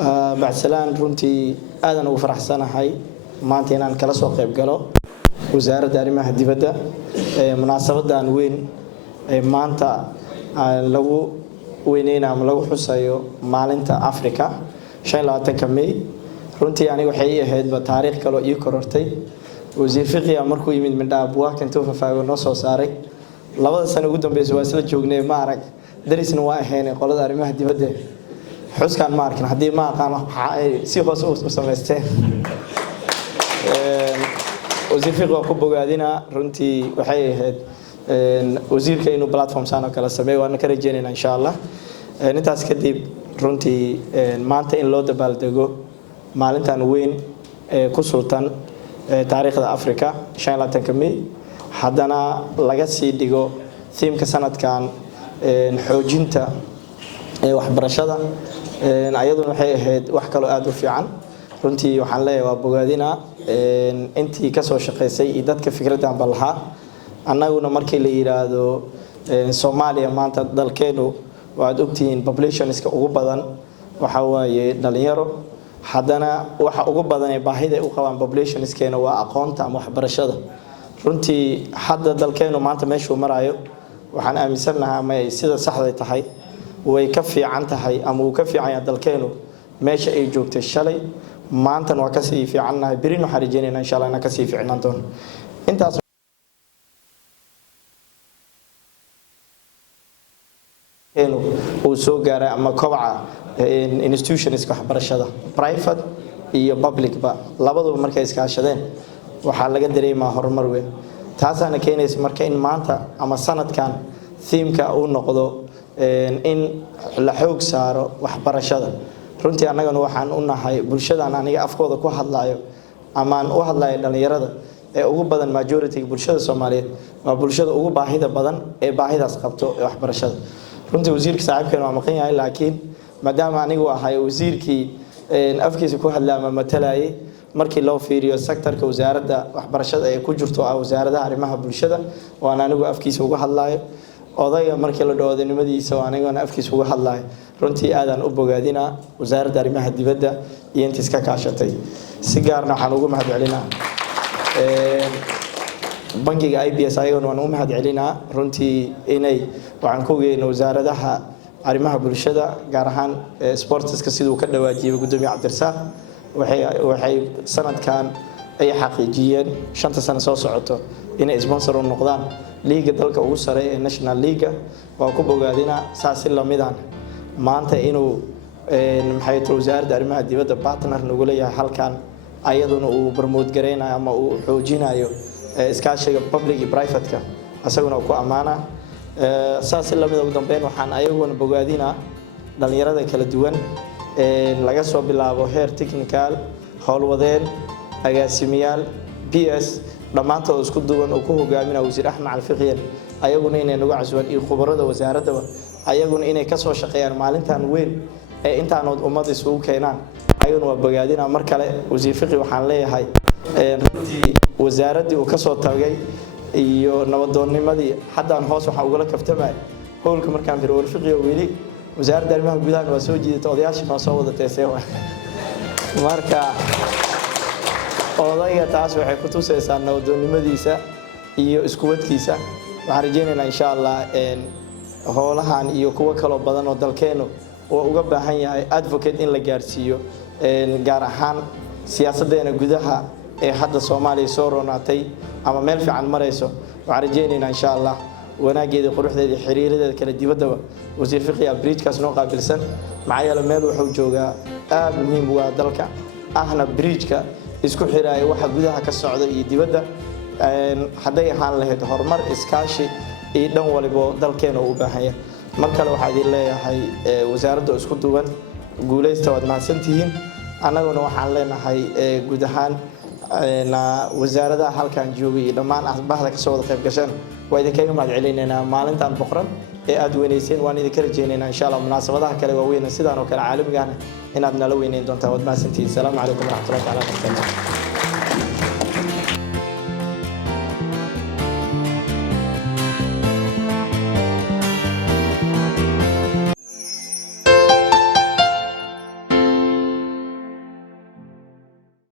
بعسلان runtii aadan ugu faraxsanahay maanta inaan kala soo qayb galo wasaaradda arrimaha dibadda munaasabadan weyn maanta lagu weyneynayo ama lagu xusayo maalinta Afrika 25 May runtii aniga waxay ahayd taariikh kale oo ii korortay wasiir fiqiga markuu yimid midha buugaag intuu fafaago noo soo saaray labada sano ugu dambeysay waa isla joognay ma arag darisna waa ahayn qolada arrimaha dibadda xuskan ma arkin hadii ma aqaan waxa ay si hoos u sameysteen wasiir fiqiga ku bogaadina runtii waxay ahayd wasiirka inuu platform sano kala sameeyo waan ka rajaynaynaa insha Allah intaas kadib runtii maanta in loo dabaaldego maalintan weyn ee ku sultan taariikhda Afrika 25 May haddana laga sii dhigo theme-ka sanadkan xoojinta waxbarashada ayaduna waxay ahayd wax kale aad u fiican runtii waxaan leeyahay waa bogaadina intii ka soo shaqeysay dadka fikradan balaha annaguna markii la yiraahdo Soomaaliya maanta dalkeenu waad ogtihiin population-iska ugu badan waxa waaye dhalinyaro haddana waxa ugu badan ee baahida u qabaan population-iskeena waa aqoonta ama waxbarashada runtii hadda dalkeenu maanta meeshuu marayo waxaan aaminsanahay ma ay sida saxda tahay way ka fiican tahay ama uu ka fiican yahay dalkeenu meesha ay joogtay shalay maanta waa ka sii fiicanahay birin waxa rajaynayna insha Allah inaan ka sii fiicnaan doono intaas uu soo gaaray ama kobaca institutions waxbarashada private iyo public ba labaduba markay iskaashadeen waxa laga dareemaa horumar weyn taasana keenaysa marka in maanta ama sanadkan theme-ka uu noqdo in la xoog saaro waxbarashada runtii annagana waxaan u nahay bulshadan aniga afkooda ku hadlaayo ama aan u hadlaayo dhalinyarada ee ugu badan majority bulshada Soomaaliyeed waa bulshada ugu baahida badan ee baahidaas qabto ee waxbarashada runtii wasiirka saaxiibkeen waa maqan yahay laakiin maadaama anigu ahay wasiirkii afkiisa ku hadlaama matalayay markii loo fiiriyo sectorka wasaaradda waxbarashada ee ku jirto wasaaradda arrimaha bulshada oo anigu afkiisa uga hadlaayo odayga markii la dhawaaday nimadiisa oo anigana afkiisa uga hadlaayo runtii aadan u bogaadina wasaaradda arrimaha dibadda iyo intii iska kaashatay si gaarna waxaan ugu mahadcelinaa bangiga IBS ayaguna waan u mahadcelinaa runtii inay waxaan ku geeyno wasaaradaha arrimaha bulshada gaar ahaan sportska sidoo ka dhawaajiyay gudoomiye Cabdirasaaq waxay sanadkan ay xaqiijiyeen 5 sano soo socoto inay sponsor u noqdaan liiga dalka ugu sareeya ee National League waa ku bogaadina saasi lamidaan maanta inuu maxay tahay wasaaradda arrimaha dibadda partner nagu leeyahay halkan ayaduna uu promote gareynayo ama uu xoojinayo iskaashiga public iyo private-ka asaguna ku amaana saasi lamid ugu dambeyn waxaan ayaguna bogaadina dhalinyarada kala duwan laga soo bilaabo heer technical howlwadeen agaasimiyaal PS dhamaantood isku duwan oo ku hogaaminaya wasiir Axmed Alfiqiyan ayaguna inay nagu casuwan iyo khubarada wasaaradda ayaguna inay ka soo shaqeeyaan maalintan weyn ee intaanood ummad isugu keenaan ayaguna waa bogaadina mar kale wasiir fiqi waxaan leeyahay wasaaradii uu ka soo tagay iyo nabadoonnimadii haddaan hoos waxa uga kaftamay howlka markaan firo warfiqiyo wili wasaaradda arrimaha gudaha waa soo jiidatay odayaashii ma soo wada teesay marka odayga taas waxay ku tusaysaa nabadoonnimadiisa iyo isku wadkiisa waxaan rajaynaynaa insha Allah howlahan iyo kuwa kale badan oo dalkeenu oo uga baahan yahay advocate in la gaarsiiyo gaar ahaan siyaasadeena gudaha ee hadda Soomaaliya soo roonaatay ama meel fiican marayso waxaan rajaynaynaa insha Allah wanaageeda quruxdeeda xiriiradeeda kala dibadaba wasiir fiqiga bridge-kaas noo qaabilsan maxaa meel wuxuu joogaa aad muhiim u ah dalka ahna bridge-ka isku xiraay waxa gudaha ka socda iyo dibadda haday ahaan lahayd horumar iskaashi iyo dhan waliba dalkeena u baahan yahay mar kale waxaan idin leeyahay wasaaradda isku duwan guuleysta waad mahadsantihiin annaguna waxaan leenahay guud ahaan wasaaradaha halkan joogay iyo dhammaan asbaxda ka soo wada qayb gashan waa idinkaga mahadcelinaynaa maalintan boqran ee aad weynayseen waan idinka rajaynaynaa insha Allah munaasabadaha kale waa weyn sidaan oo kale caalamiga ah inaad nala weynayn doontaan waad mahadsantihiin. Assalaamu calaykum waraxmatullaahi wa barakaatuh.